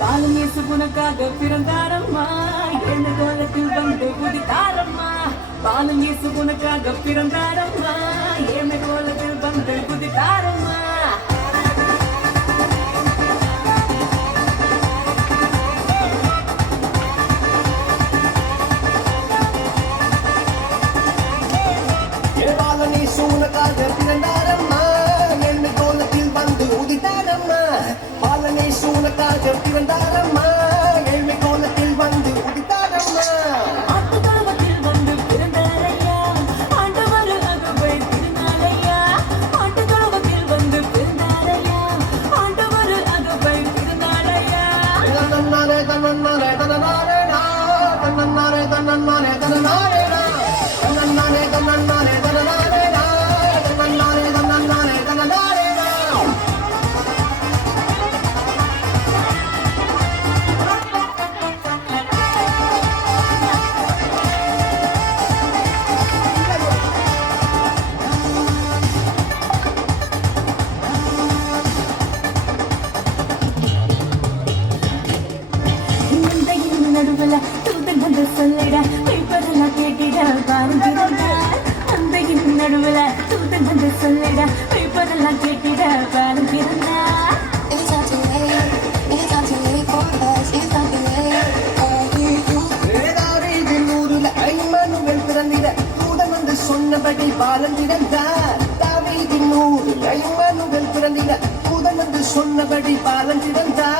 பாலும் இயேசு உனக்காக பிறந்தாரம்மா, என்ன கோலத்தில் வந்து குதித்தாரம்மா. பாலும் இயேசு உனக்காக பிறந்தாரம்மா, என்ன கோலத்தில் வந்து குதித்தாரம்மா. உனக்காக பிறந்தாரம்மா, என்ன கோலத்தில் வந்து உதித்தாரம்மா. பாலனை சூனக்காக பிறந்தாரம்மா, ஏழ்மை கோலத்தில் வந்து உதித்தாரம்மா. ஆட்டுக்காவத்தில் வந்து பிறந்தாரையா, ஆண்டவர் அகவை திருநாளையா. ஆட்டுக்காவத்தில் வந்து பிறந்தாரையா, ஆண்டவர் அகவை திருநாளையா. தன்னன்னாரே தன்னன்னாரே தன்னனாரேடா, தன்னன்னாரே தன்னன்னாரே தன்னனாரேடா, தன்னன்னாரே தன்னன்னாரே தன்னனாரேடா, தன்னன்னாரே தன்னன்னாரே தன்னனாரேடா. இந்த நடுவுல தூதன் வந்து சொல்லிட, வைப்பதெல்லாம் கேட்டிட பாருங்கிறார். அந்த நடுவுல தூதன் வந்து சொல்லிட, வைப்பதெல்லாம் கேட்டிட பாருங்கிறார். சொன்னபடி பாலன் திறந்தார். தாவீதின் ஊரில் ஐம்பனுகள் பிறந்திட, தூதன் வந்து சொன்னபடி பாலன் திறந்தார்.